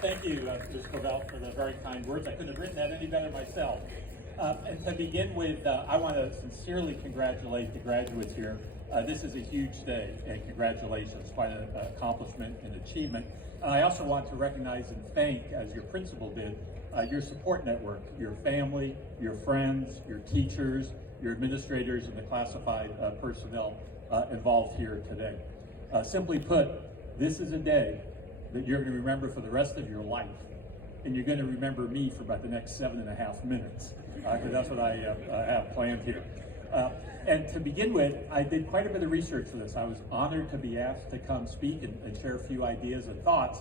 Thank you, Ms. Cavell, for the very kind words. I couldn't have written that any better myself. And to begin with, I want to sincerely congratulate the graduates here. This is a huge day, and congratulations, quite an accomplishment and achievement. I also want to recognize and thank, as your principal did, your support network, your family, your friends, your teachers, your administrators, and the classified personnel involved here today. Simply put, this is a day that you're going to remember for the rest of your life, and you're going to remember me for about the next 7.5 minutes, because that's what I have planned here. And to begin with, I did quite a bit of research for this. I was honored to be asked to come speak and share a few ideas and thoughts.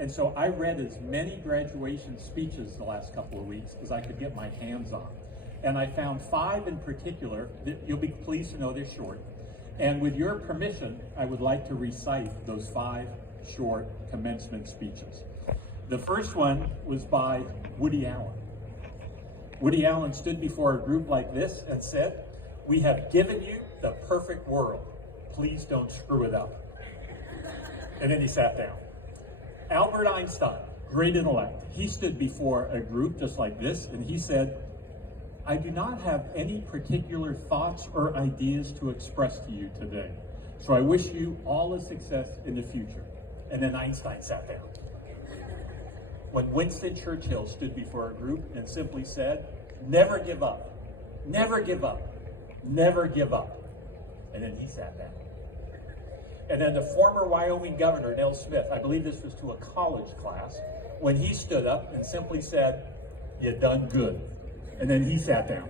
And so I read as many graduation speeches the last couple of weeks as I could get my hands on. And I found 5 in particular that you'll be pleased to know they're short. And with your permission, I would like to recite those 5 short commencement speeches. The first one was by Woody Allen. Woody Allen stood before a group like this and said, "We have given you the perfect world. Please don't screw it up." And then he sat down. Albert Einstein, great intellect, he stood before a group just like this and he said, "I do not have any particular thoughts or ideas to express to you today. So I wish you all the success in the future." And then Einstein sat down. When Winston Churchill stood before a group and simply said, "Never give up, never give up, never give up." And then he sat down. And then the former Wyoming governor, Nell Smith, I believe this was to a college class, when he stood up and simply said, "You done good." And then he sat down.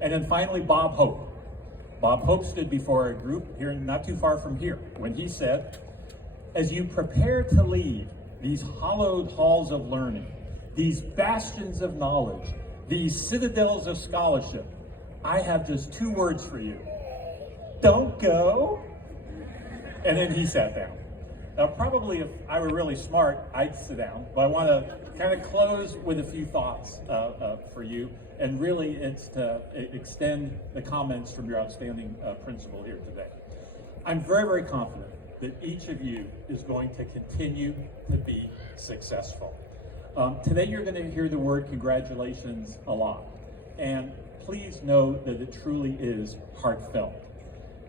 And then finally, Bob Hope. Bob Hope stood before a group here not too far from here when he said, "As you prepare to leave these hallowed halls of learning, these bastions of knowledge, these citadels of scholarship, I have just 2 words for you. Don't go." And then he sat down. Now, probably if I were really smart, I'd sit down, but I want to kind of close with a few thoughts for you, and really it's to extend the comments from your outstanding principal here today. I'm very, very confident that each of you is going to continue to be successful. Today you're going to hear the word congratulations a lot, and please know that it truly is heartfelt.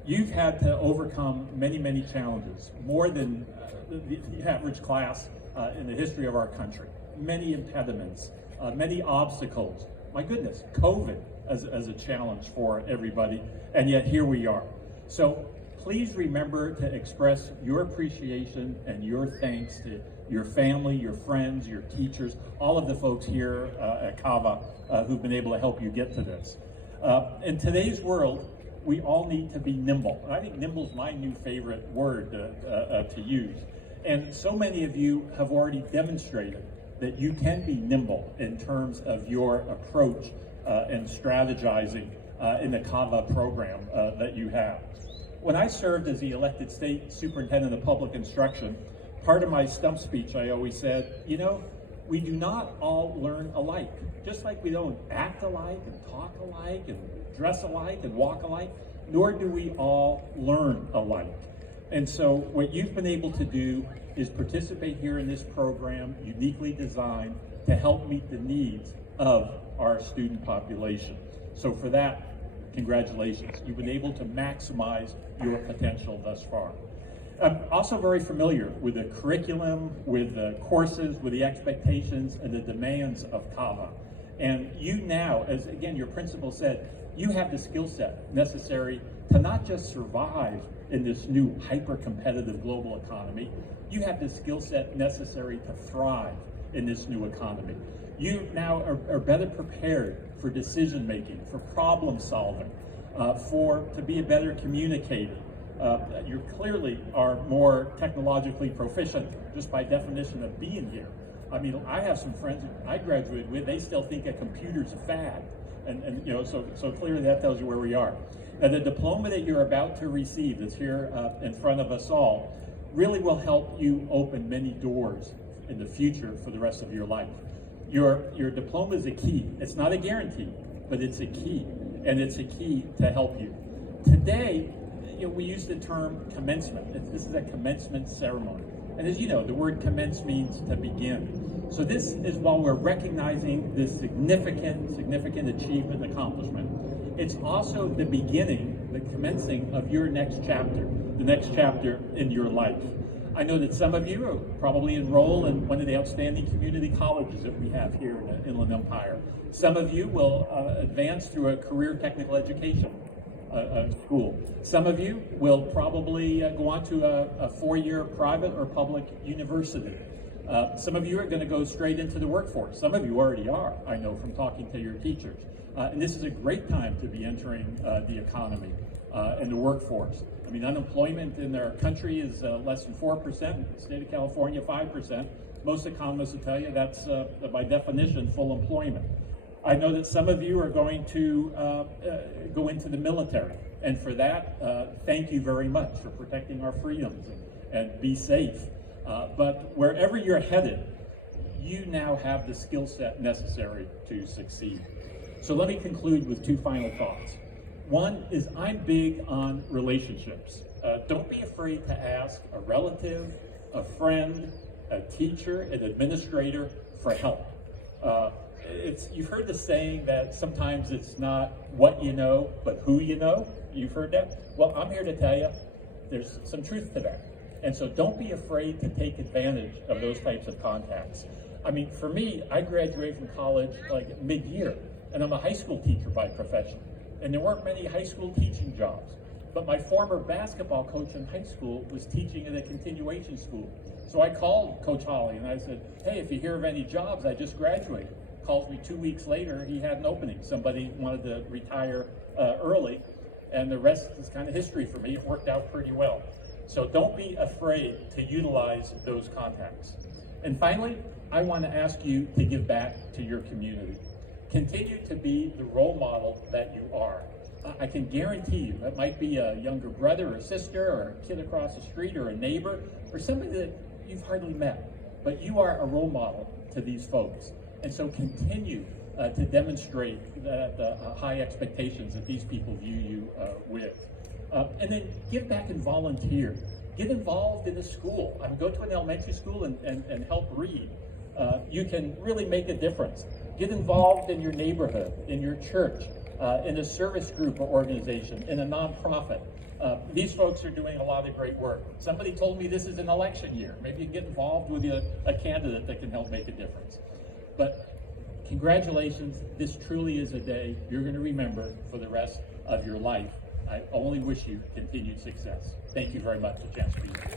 You've had to overcome many, many challenges, more than the average class in the history of our country. Many impediments, many obstacles. My goodness, COVID as a challenge for everybody, and yet here we are. So please remember to express your appreciation and your thanks to your family, your friends, your teachers, all of the folks here at CAVA who've been able to help you get to this. In today's world, we all need to be nimble. And I think nimble is my new favorite word to use. And so many of you have already demonstrated that you can be nimble in terms of your approach and strategizing in the CAVA program that you have. When I served as the elected state superintendent of public instruction, part of my stump speech I always said, you know, we do not all learn alike. Just like we don't act alike and talk alike and dress alike and walk alike, nor do we all learn alike. And so what you've been able to do is participate here in this program, uniquely designed to help meet the needs of our student population. So for that, congratulations. You've been able to maximize your potential thus far. I'm also very familiar with the curriculum, with the courses, with the expectations and the demands of CAVA. And you now, as again your principal said, you have the skill set necessary to not just survive in this new hyper-competitive global economy, you have the skill set necessary to thrive in this new economy. You now are better prepared for decision making, for problem solving, to be a better communicator. You clearly are more technologically proficient just by definition of being here. I mean, I have some friends I graduated with, they still think a computer's a fad. And you know, so clearly that tells you where we are. Now, the diploma that you're about to receive that's here in front of us all really will help you open many doors in the future for the rest of your life. Your diploma is a key. It's not a guarantee, but it's a key, and it's a key to help you. Today, we use the term commencement. This is a commencement ceremony. And as you know, the word commence means to begin. So this is while we're recognizing this significant achievement and accomplishment, it's also the beginning, the commencing of your next chapter, the next chapter in your life. I know that some of you are probably enroll in one of the outstanding community colleges that we have here in the Inland Empire. Some of you will advance through a career technical education school. Some of you will probably go on to a four-year private or public university. Some of you are going to go straight into the workforce. Some of you already are, I know from talking to your teachers. And this is a great time to be entering the economy and the workforce. I mean, unemployment in our country is less than 4%, in the state of California, 5%. Most economists will tell you that's, by definition, full employment. I know that some of you are going to go into the military, and for that, thank you very much for protecting our freedoms and be safe. But wherever you're headed, you now have the skill set necessary to succeed. So let me conclude with two final thoughts. One is I'm big on relationships. Don't be afraid to ask a relative, a friend, a teacher, an administrator for help. You've heard the saying that sometimes it's not what you know, but who you know. You've heard that? Well, I'm here to tell you there's some truth to that. And so don't be afraid to take advantage of those types of contacts. I mean, for me, I graduated from college like mid-year, and I'm a high school teacher by profession. And there weren't many high school teaching jobs. But my former basketball coach in high school was teaching at a continuation school. So I called Coach Holly and I said, hey, if you hear of any jobs, I just graduated. Calls me 2 weeks later, he had an opening. Somebody wanted to retire early, and the rest is kind of history for me. It worked out pretty well. So don't be afraid to utilize those contacts. And finally, I want to ask you to give back to your community. Continue to be the role model that you are. I can guarantee you, it might be a younger brother or sister or a kid across the street or a neighbor or somebody that you've hardly met, but you are a role model to these folks. And so continue to demonstrate the high expectations that these people view you with. And then give back and volunteer. Get involved in a school. I mean, go to an elementary school and help read. You can really make a difference. Get involved in your neighborhood, in your church, in a service group or organization, in a nonprofit. These folks are doing a lot of great work. Somebody told me this is an election year. Maybe you can get involved with a candidate that can help make a difference. But congratulations, this truly is a day you're going to remember for the rest of your life. I only wish you continued success. Thank you very much, a chance to be here.